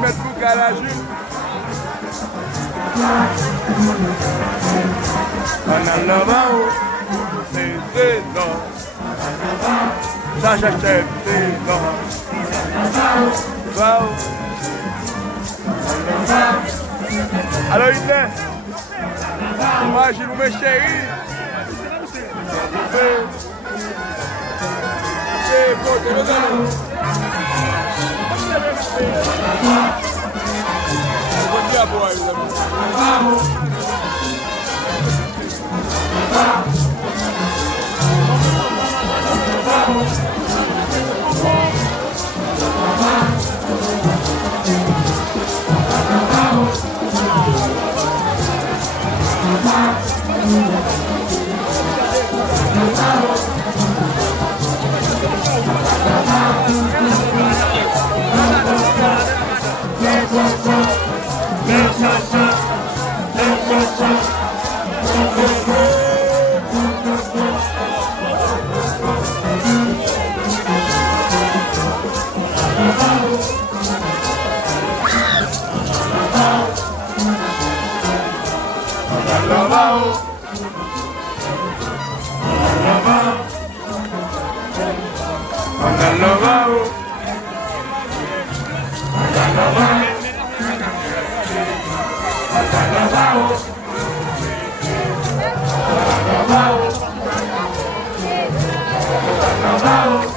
Mettre pour garage. C'est non. Ça j'achète, c'est non. Alors il est. Moi j'ai nous mes chéris. C'est bon, c'est le Wow.